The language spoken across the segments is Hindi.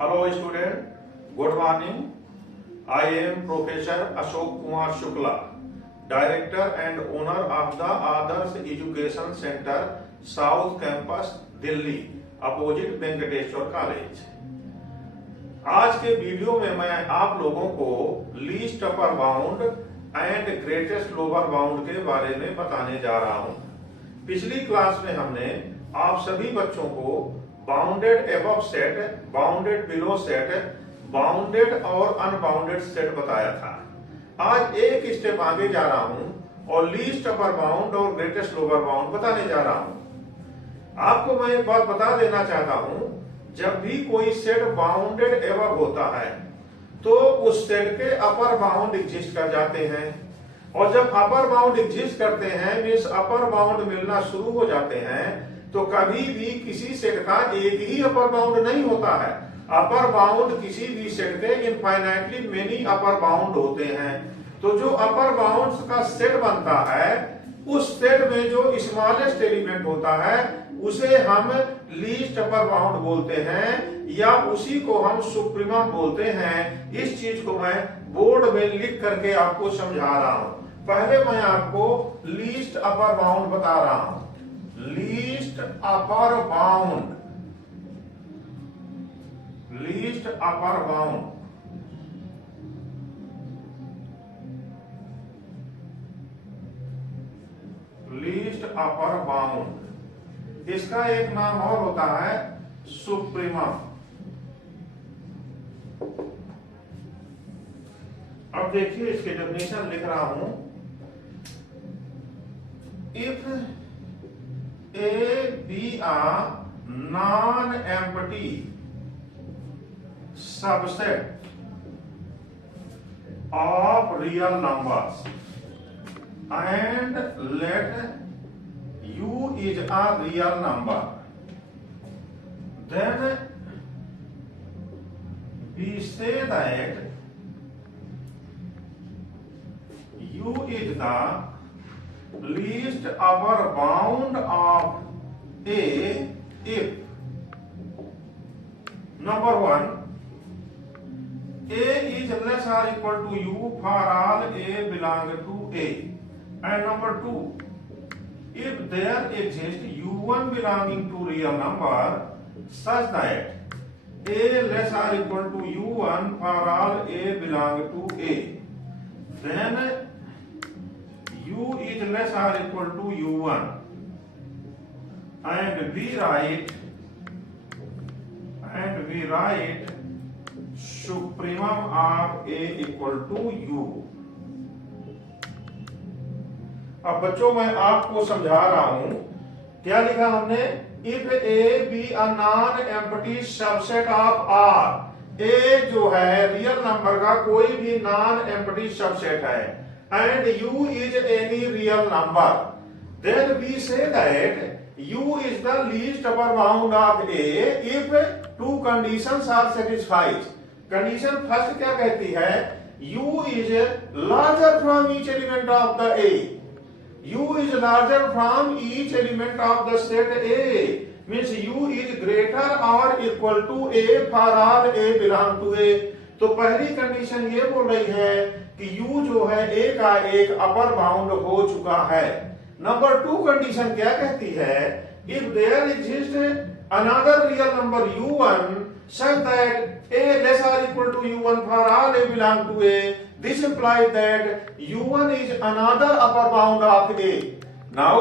Hello student, good morning. I am Professor Ashok Kumar Shukla, Director and owner of the Adarsh Education Center, South Campus, Delhi, opposite Venkateswara college. आज के वीडियो में मैं आप लोगों को least upper bound and greatest lower bound के बारे में बताने जा रहा हूं। पिछली क्लास में हमने आप सभी बच्चों को bounded above set, bounded below set, bounded और अनबाउंडेड सेट बताया था। आज एक स्टेप आगे जा रहा हूं और लीस्ट अपर बाउंड और ग्रेटेस्ट लोअर बाउंड बताने जा रहा हूं। आपको मैं एक बात बता देना चाहता हूं, जब भी कोई सेट बाउंडेड एबव होता है तो उस सेट के अपर बाउंड एग्जिस्ट कर जाते हैं, और जब अपर बाउंड एग्जिस्ट करते हैं मींस अपर बाउंड मिलना शुरू हो जाते हैं, तो कभी भी किसी सेट का एक ही अपर बाउंड नहीं होता है। अपर बाउंड किसी भी सेट के इनफाइनाइटली मेनी अपर बाउंड होते हैं। तो जो अपर बाउंड्स का सेट बनता है, उस सेट में जो स्मॉलेस्ट एलिमेंट होता है उसे हम लीस्ट अपर बाउंड बोलते हैं, या उसी को हम सुप्रीमम बोलते हैं। इस चीज को मैं बोर्ड में लिख करके आपको समझा रहा हूं। पहले मैं आपको लीस्ट अपर बाउंड बता रहा हूं। Least upper bound, least upper bound least upper bound, इसका एक नाम और होता है सुप्रीमम। अब देखिए इसके डेफिनेशन लिख रहा हूं। If A be a non-empty subset of real numbers and let U is a real number, then we say that U is the least upper bound of A if number 1 A is less or equal to U for all A belong to A, and number 2 if there exists U1 belonging to real number such that A less or equal to U1 for all A belong to A, then U is less or equal to U1, and we write supremum of A equal to U। अब बच्चों मैं आपको समझा रहा हूं, क्या लिखा हमने? If A be a non-empty subset of R, A जो है रियल नंबर का कोई भी नॉन एम्प्टी सबसेट है, and U is any real number, then we say that U is the least upper bound of A if two conditions are satisfied। Condition first क्या कहती है? U is larger from each element of the A। U is larger from each element of the set A, means U is greater or equal to A for all A belong to A। तो पहली कंडीशन ये बोल रही है कि U जो है A का एक अपर बाउंड हो चुका है। नंबर 2 कंडीशन क्या कहती है? If there exist another real number U1 such that A less or equal to U1 for all A belong to A, this implies that U1 is another upper bound of A। Now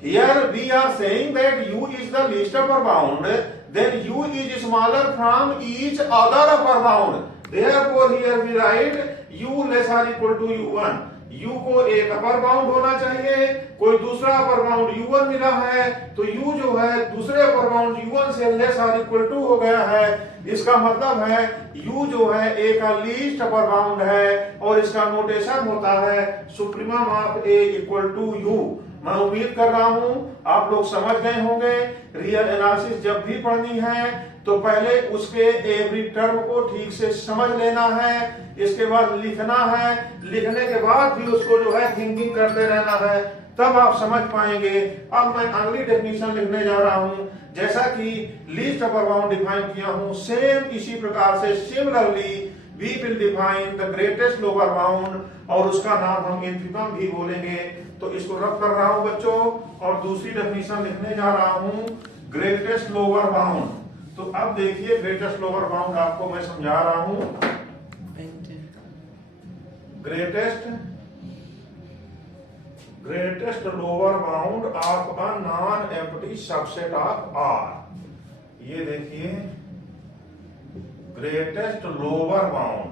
here we are saying that U is the least upper bound, then U is smaller from each other upper bound, therefore here we write U less or equal to U1। U को एक अपर बाउंड होना चाहिए, कोई दूसरा अपर बाउंड U1 मिला है, तो U जो है दूसरे अपर बाउंड U1 से लेस और इक्वल टू हो गया है। इसका मतलब है U जो है A का लीस्ट अपर बाउंड है, और इसका नोटेशन होता है supremum of A equal to U। मैं उम्मीद कर रहा हूं आप लोग समझ गए होंगे। रियल एनालिसिस जब भी पढ़नी है तो पहले उसके एवरी टर्म को ठीक से समझ लेना है, इसके बाद लिखना है, लिखने के बाद भी उसको जो है थिंकिंग करते रहना है, तब आप समझ पाएंगे। अब मैं अगली डेफिनेशन लिखने जा रहा हूं। जैसा कि लीस्ट अपर बाउंड डिफाइन किया हूं, सेम इसी प्रकार से similarly we will define the greatest lower bound, और उसका नाम हम इन्फिमम भी बोलेंगे। तो इसको रब कर रहा हूं बच्चों, और दूसरी डेफिनेशन लिखने जा रहा हूं, ग्रेटेस्ट लोअर बाउंड। तो अब देखिए ग्रेटेस्ट लोअर बाउंड आपको मैं समझा रहा हूं। Greatest lower bound of a non empty subset of R. ये देखिए ग्रेटेस्ट लोअर बाउंड,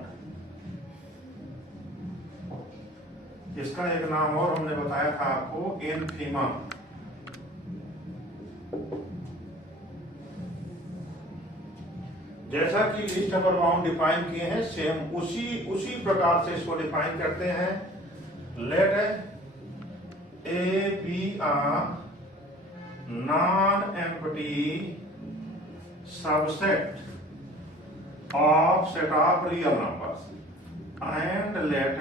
इसका एक नाम और हमने बताया था आपको, इन्फिमम। जैसा कि लिस्ट अपर बाउंड डिफाइन किए हैं, सेम उसी प्रकार से इसको डिफाइन करते हैं। Let A be R non empty subset of set of real numbers, and let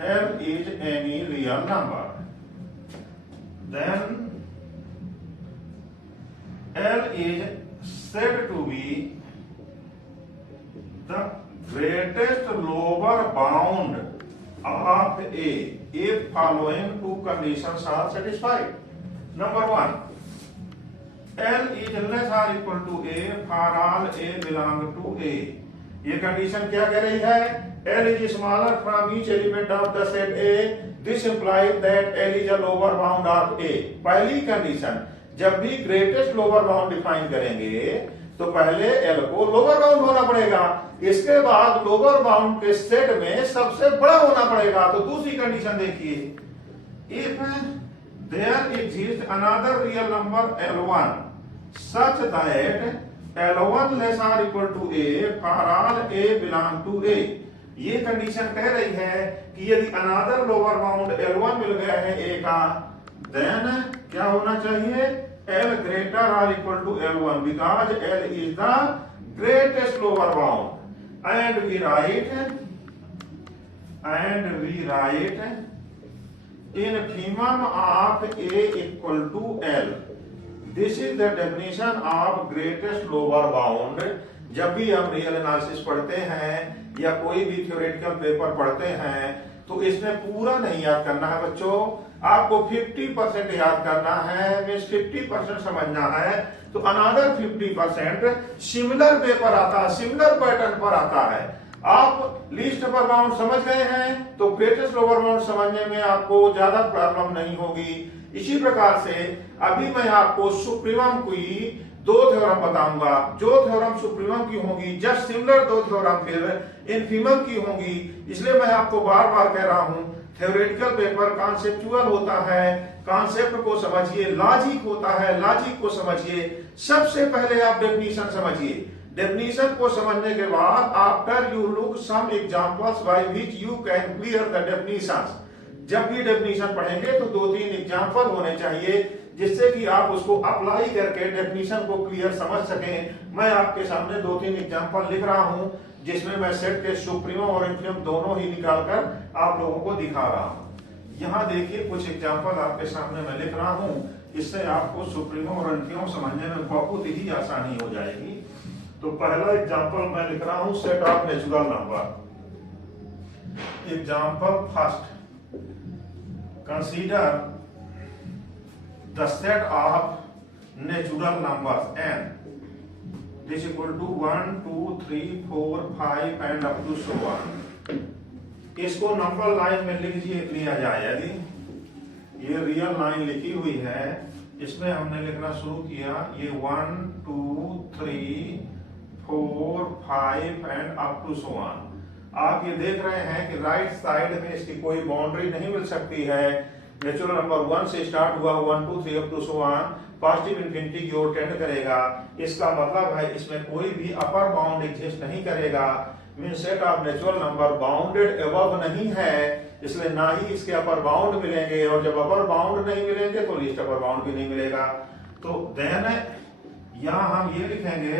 L is any real number, then L is said to be the greatest lower bound of A if following two conditions are satisfied. Number one, L is less or equal to A for all A belong to A. ये कंडीशन क्या कह रही है? L is smaller from each element of the set A. This implies that L is a lower bound of A. पहली कंडीशन, जब भी ग्रेटेस्ट लोअर बाउंड डिफाइन करेंगे तो पहले L को लोअर बाउंड होना पड़ेगा, इसके बाद लोअर बाउंड के सेट में सबसे बड़ा होना पड़ेगा। तो दूसरी कंडीशन देखिए, if there exists another real number L1 such that L1 less or equal to A for all A belong to A। ये कंडीशन कह रही है कि यदि अनदर लोअर बाउंड L1 मिल गया है A का, देन क्या होना चाहिए? L greater or equal to L1 because L is the greatest lower bound, and we write infimum of A equal to L। This is the definition of greatest lower bound। जब भी हम रियल एनालिसिस पढ़ते हैं या कोई भी थ्योरेटिकल पेपर पढ़ते हैं तो इसमें पूरा नहीं याद करना है बच्चों, आपको 50% याद करना है, मींस 50% समझना है। तो अनदर 50% सिमिलर पेपर आता है, सिमिलर पैटर्न पर आता है। आप लीस्ट अपर बाउंड समझ गए हैं तो ग्रेटेस्ट लोअर बाउंड समझने में आपको ज्यादा प्रॉब्लम नहीं होगी। इसी प्रकार से अभी मैं आपको सुप्रीमम की दो थ्योरम बताऊंगा। जो थ्योरम सुप्रीमम की होंगी, जस्ट सिमिलर दो थ्योरम फिर इन्फीमम की होंगी। इसलिए मैं आपको बार बार कह रहा हूं, थ्योरेटिकल पेपर कॉन्सेप्चुअल होता है, कॉन्सेप्ट को समझिए, लॉजिक होता है, लॉजिक को समझिए। सबसे पहले आप डेफिनेशन समझिए, डेफिनेशन को समझने के बाद after you look some examples by which you can clear the definitions. जब भी डेफिनेशन पढ़ेंगे तो 2-3 एग्जांपल होने चाहिए जिससे कि आप उसको अप्लाई करके डेफिनेशन को क्लियर समझ सकें। मैं आपके सामने 2-3 एग्जांपल लिख रहा हूं जिसमें मैं सेट के सुप्रीमम और इन्फीमम दोनों ही निकालकर आप लोगों को दिखा रहा हूं। यहां देखिए कुछ एग्जांपल आपके सामने मैं लिख रहा हूं, इससे आपको सुप्रीमम और इन्फीमम समझने में बहुत ही आसानी हो जाएगी। तो पहला एग्जांपल मैं लिख रहा हूं, set of natural number. Example first, consider the set of natural numbers n is equal to 1, 2, 3, 4, 5 and up to so on। इसको नंबर लाइन में लिया जाए। यदि ये रियल लाइन लिखी हुई है, इसमें हमने लिखना शुरू किया, ये 1, 2, 3, 4, 5 and up to so on. आप ये देख रहे हैं कि राइट साइड में इसकी कोई बाउंड्री नहीं मिल सकती है। नेचुरल नंबर 1 से स्टार्ट हुआ, 1, 2, 3 up to so on, positive infinity की ओर टेंड करेगा। इसका मतलब है इसमें कोई भी अपर बाउंड एग्जिस्ट नहीं करेगा। Mean set of natural number bounded above नहीं है, इसलिए ना ही इसके अपर बाउंड मिलेंगे, और जब अपर बाउंड नहीं मिलेंगे तो लीस्ट अपर बाउंड भी नहीं मिलेगा। तो देन यहां हम ये लिखेंगे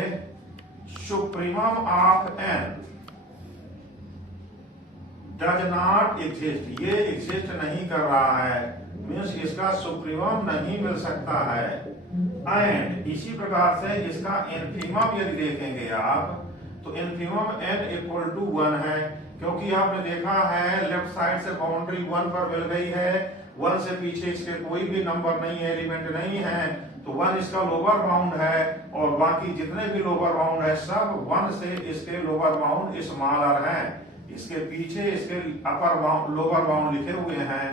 supremum of n does not exist, ये एग्जिस्ट नहीं कर रहा है, मीन्स इसका सुप्रीमम नहीं मिल सकता है। एंड इसी प्रकार से इसका इन्फीमम यदि देखेंगे आप तो इन्फीमम n इक्वल टू 1 है, क्योंकि आपने देखा है लेफ्ट साइड से बाउंड्री 1 पर मिल गई है, 1 से पीछे इसके कोई भी नंबर नहीं है, एलिमेंट नहीं है, तो 1 इसका लोअर बाउंड है और बाकी जितने भी लोअर बाउंड है सब 1 से इसके लोअर बाउंड स्मॉलर हैं, इसके पीछे इसके अपर बाउंड लोअर बाउंड लिखे हुए हैं।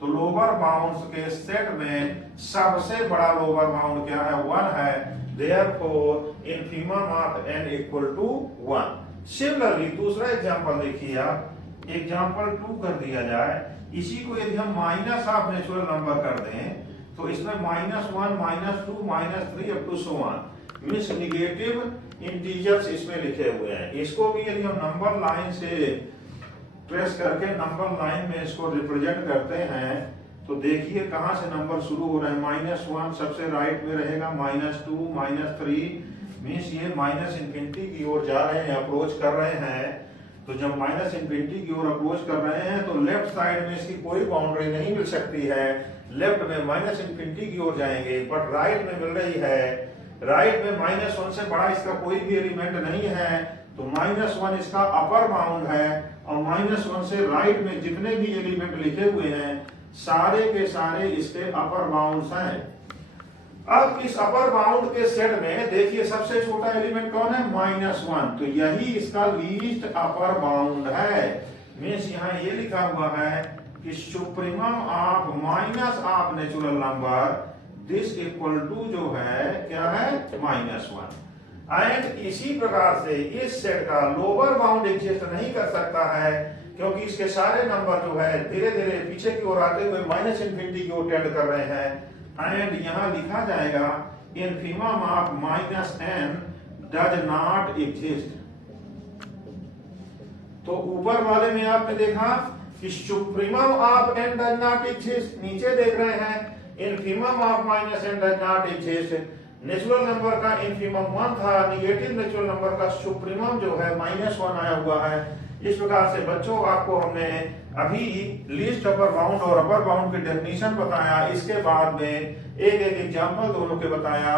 तो लोअर बाउंड्स के सेट में सबसे बड़ा लोअर बाउंड क्या है, 1 है, therefore infimum of n equal to 1। Similarly दूसरा एग्जांपल देखिए आप, एग्जांपल 2 कर दिया जाए, इसी को यदि हम माइनस ऑफ नेचुरल नंबर कर दें तो इसमें -1 -2 -3 up to so on, means negative integers इसमें लिखे हुए हैं। इसको भी यदि हम नंबर लाइन से ट्रेस करके नंबर लाइन में इसको रिप्रेजेंट करते हैं तो देखिए कहां से नंबर शुरू हो रहे हैं, -1 सबसे राइट में रहेगा, -2 -3, मींस ये माइनस इंफिनिटी की ओर जा रहे हैं, अप्रोच कर रहे हैं। तो जब माइनस इंफिनिटी की ओर अप्रोच कर रहे हैं तो लेफ्ट साइड में इसकी कोई बाउंड्री नहीं मिल सकती है, लेफ्ट में माइनस इंफिनिटी की ओर जाएंगे, बट राइट में मिल रही है, राइट में -1 से बड़ा इसका कोई भी एलिमेंट नहीं है, तो -1 इसका अपर बाउंड है और -1 से राइट में जितने भी एलिमेंट लिखे हुए हैं सारे के सारे इसके अपर बाउंड्स हैं। अब इस अपर बाउंड के सेट में देखिए सबसे छोटा एलिमेंट कौन है, -1, तो यही इसका लीस्ट अपर बाउंड है, मींस यहाँ ये लिखा हुआ है कि supremum of minus of natural number this equal to जो है क्या है, -1। एंड इसी प्रकार से इस सेट का लोअर बाउंड एग्जिस्ट नहीं कर सकता है, क्योंकि इसके सारे नंबर जो है धीरे धीरे पीछे की ओर आते हुए माइनस इंफिनिटी की ओर टेंड कर रहे हैं। एंड यहां लिखा जाएगा infimum of -n does not exist. तो ऊपर वाले में आपने देखा कि supremum of n does not exist, नीचे देख रहे हैं infimum of -n does not exist. Natural number का इन्फीमम 1 था, निगेटिव नेचुरल नंबर का सुप्रीमम जो है -1 आया हुआ है। इस प्रकार से बच्चों आपको हमने अभी लीस्ट अपर बाउंड और अपर बाउंड की डेफिनेशन बताया, इसके बाद में एक एक एग्जांपल दोनों के बताया।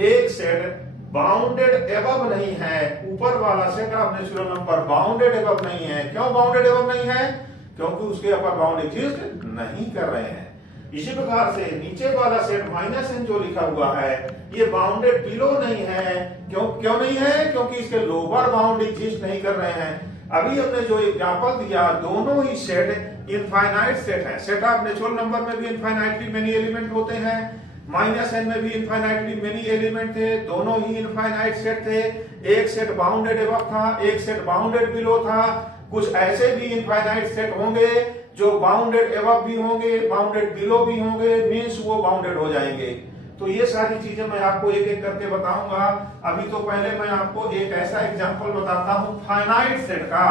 एक सेट बाउंडेड एबव नहीं है, ऊपर वाला set of natural number bounded above नहीं है। क्यों बाउंडेड एबव नहीं है, क्योंकि उसके अपर बाउंड एग्जिस्ट नहीं कर रहे हैं। इसी प्रकार से नीचे वाला सेट -n जो लिखा हुआ है ये बाउंडेड बिलो नहीं है, क्यों नहीं है, क्योंकि इसके लोअर बाउंड एग्जिस्ट नहीं कर रहे हैं। अभी हमने जो एग्जांपल दिया दोनों ही सेट इनफाइनाइट सेट है, सेट ऑफ नेचुरल नंबर में भी इनफाइनाइटली मेनी एलिमेंट होते हैं, -n में भी इनफाइनाइटली मेनी एलिमेंट थे, दोनों ही इनफाइनाइट सेट थे। एक सेट बाउंडेड एबव था, एक सेट बाउंडेड बिलो था। कुछ ऐसे भी इनफाइनाइट सेट होंगे जो बाउंडेड एबव भी होंगे, बाउंडेड बिलो भी होंगे, मींस वो बाउंडेड हो जाएंगे। तो ये सारी चीजें मैं आपको एक एक करके बताऊंगा। अभी तो पहले मैं आपको एक ऐसा एग्जांपल बताता हूं फाइनाइट सेट का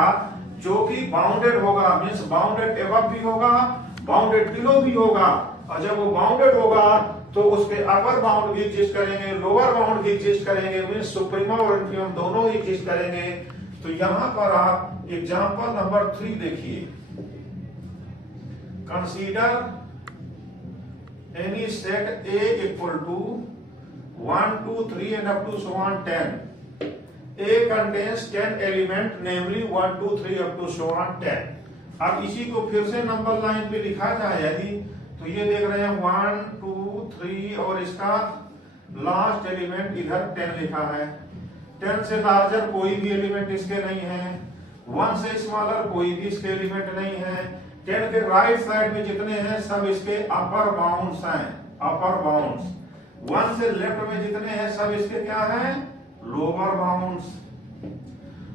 जो कि बाउंडेड होगा, मींस बाउंडेड एबव भी होगा, बाउंडेड बिलो भी होगा। और जब वो बाउंडेड होगा तो उसके अपर बाउंड भी एग्जिस्ट करेंगे, लोअर बाउंड भी एग्जिस्ट करेंगे, मींस सुप्रीमम और इन्फीमम दोनों ही एग्जिस्ट करेंगे। तो यहां पर आप एग्जांपल नंबर 3 देखिए। Consider any set A equal to 1, 2, 3 and up to so on 10. A contains 10 element, namely 1, 2, 3 up to so on 10. अब इसी को फिर से नंबर लाइन पे लिखा जाए यदि, तो ये देख रहे हैं 1, 2, 3 और इसका लास्ट एलिमेंट इधर 10 लिखा है। 10 से लार्जर कोई भी एलिमेंट इसके नहीं है, 1 से स्मॉलर कोई भी इसके एलिमेंट नहीं है। 10 के राइट साइड में जितने हैं सब इसके अपर बाउंड्स हैं, अपर बाउंड्स। 1 से लेफ्ट में जितने हैं सब इसके क्या हैं, लोअर बाउंड्स।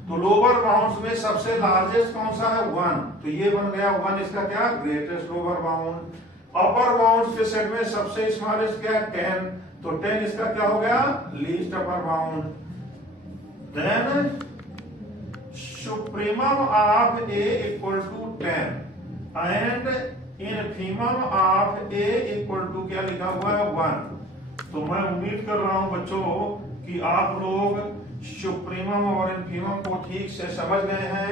तो लोअर बाउंड्स में सबसे लार्जेस्ट कौन सा है, 1, तो ये बन गया 1 इसका क्या, ग्रेटेस्ट लोअर बाउंड। अपर बाउंड्स के सेट में सबसे स्मॉलेस्ट क्या है, 10, तो 10 इसका क्या हो गया, least upper bound. Then supremum of A equal to 10 and infimum of A equal to क्या लिखा हुआ है, 1। तो मैं उम्मीद कर रहा हूं बच्चों कि आप लोग सुप्रीमम और इनफीमम को ठीक से समझ गए हैं।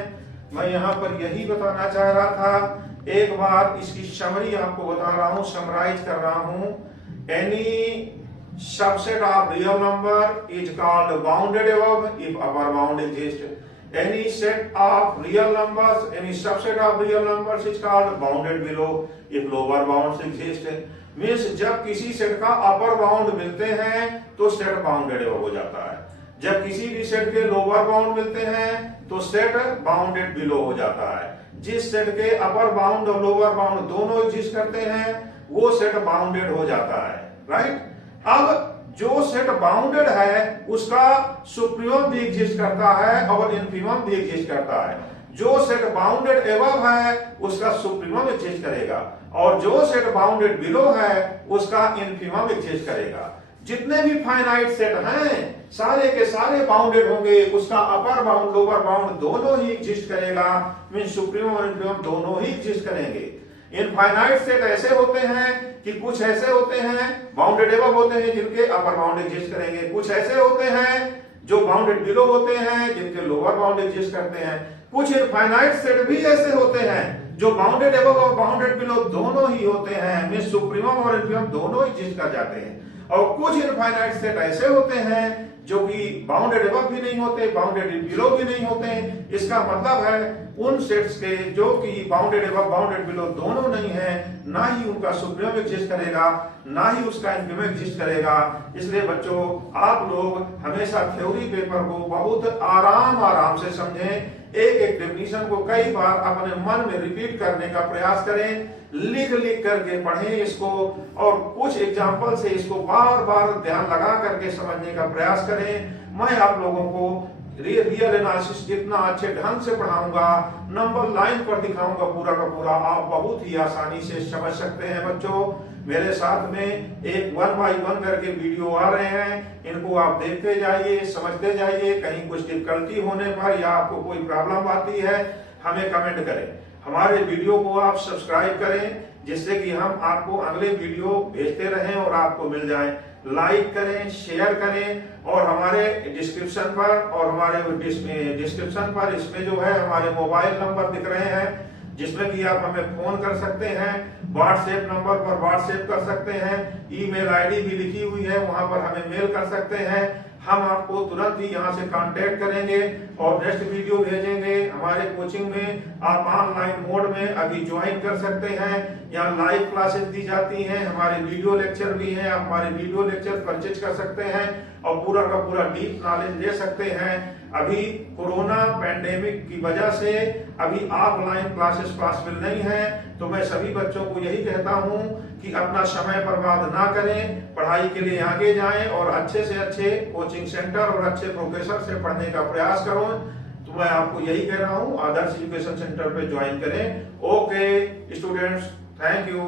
मैं यहाँ पर यही बताना चाह रहा था। एक बार इसकी समरी आपको बता रहा हूँ, समराइज कर रहा हूँ। Any subset of real number is called bounded above if upper bound exist. Any set of real numbers, any subset of real numbers is called bounded below if lower bounds exist. Means जब किसी सेट का अपर बाउंड मिलते हैं तो सेट बाउंडेड हो जाता है, जब किसी भी सेट के लोअर बाउंड मिलते हैं तो सेट बाउंडेड बिलो हो जाता है। जिस सेट के अपर बाउंड और लोअर बाउंड दोनों एग्जिस्ट करते हैं वो सेट बाउंडेड हो जाता है, राइट। अब जो सेट बाउंडेड है उसका सुप्रीमम भी एग्जिस्ट करता है और इन्फीमम भी एग्जिस्ट करता है। जो सेट बाउंडेड एबव है उसका सुप्रीमम एग्जिस्ट करेगा और जो सेट बाउंडेड बिलो है उसका इन्फीमम एग्जिस्ट करेगा। जितने भी फाइनाइट सेट हैं सारे के सारे बाउंडेड होंगे, उसका अपर बाउंड लोअर बाउंड दोनों ही एग्जिस्ट करेगा, मीन सुप्रीमम और इन्फीमम दोनों ही एग्जिस्ट करेंगे। इनफाइनाइट सेट ऐसे होते हैं कि कुछ ऐसे होते हैं बाउंडेड एबव होते हैं जिनके अपर बाउंड एग्जिस्ट करेंगे, कुछ ऐसे होते हैं जो बाउंडेड बिलो होते हैं जिनके लोअर बाउंड एग्जिस्ट करते हैं। कुछ इनफाइनाइट सेट भी ऐसे होते हैं जो बाउंडेड एबव और बाउंडेड बिलो दोनों ही होते हैं, मींस सुप्रीमम और इन्फीमम दोनों एग्जिस्ट कर जाते हैं। और कुछ इनफाइनाइट सेट ऐसे होते हैं जो कि बाउंडेड एबव भी नहीं होते, बाउंडेड बिलो भी नहीं होते। इसका मतलब है उन सेट्स के जो कि बाउंडेड एबव बाउंडेड बिलो दोनों नहीं है, ना ही उनका सुप्रीमम एग्जिस्ट करेगा ना ही उसका इन्फीमम एग्जिस्ट करेगा। इसलिए बच्चों आप लोग हमेशा थ्योरी पेपर को बहुत आराम से समझें, एक एक डेफिनेशन को कई बार अपने मन में रिपीट करने का प्रयास करें, लिख करके पढ़ें इसको और कुछ एग्जाम्पल से इसको बार बार ध्यान लगा करके समझने का प्रयास करें। मैं आप लोगों को रियल एनालिसिस जितना अच्छे ढंग से पढ़ाऊंगा, नंबर लाइन पर दिखाऊंगा पूरा का पूरा, आप बहुत ही आसानी से समझ सकते हैं। बच्चों मेरे साथ में एक 1 बाय 1 करके वीडियो आ रहे हैं, इनको आप देखते जाइए, समझते जाइए। कहीं कुछ डिफिकल्टी होने पर या आपको कोई प्रॉब्लम आती है हमें कमेंट करें। हमारे वीडियो को आप सब्सक्राइब करें जिससे कि हम आपको अगले वीडियो भेजते रहें और आपको मिल जाए। लाइक करें, शेयर करें और हमारे डिस्क्रिप्शन पर इसमें जो है हमारे मोबाइल नंबर दिख रहे हैं जिसमें कि आप हमें फोन कर सकते हैं, व्हाट्सएप नंबर पर व्हाट्सएप कर सकते हैं, ईमेल आईडी भी लिखी हुई है वहां पर हमें मेल कर सकते हैं। हम आपको तुरंत ही यहाँ से कांटेक्ट करेंगे और नेक्स्ट वीडियो भेजेंगे। हमारे कोचिंग में आप ऑनलाइन मोड में अभी ज्वाइन कर सकते हैं, यहाँ लाइव क्लासेस दी जाती हैं, हमारे वीडियो लेक्चर भी हैं, आप हमारे वीडियो लेक्चर परचेज कर सकते हैं और पूरा का पूरा डीप नॉलेज ले सकते हैं। अभी कोरोना पैंडेमिक की वजह से अभी ऑफलाइन क्लासेस पॉसिबल नहीं है, तो मैं सभी बच्चों को यही कहता हूं कि अपना समय बर्बाद ना करें, पढ़ाई के लिए आगे जाएं और अच्छे से अच्छे कोचिंग सेंटर और अच्छे प्रोफेसर से पढ़ने का प्रयास करो। तो मैं आपको यही कह रहा हूं, आदर्श एजुकेशन सेंटर पे ज्वाइन करें। Okay students, thank you.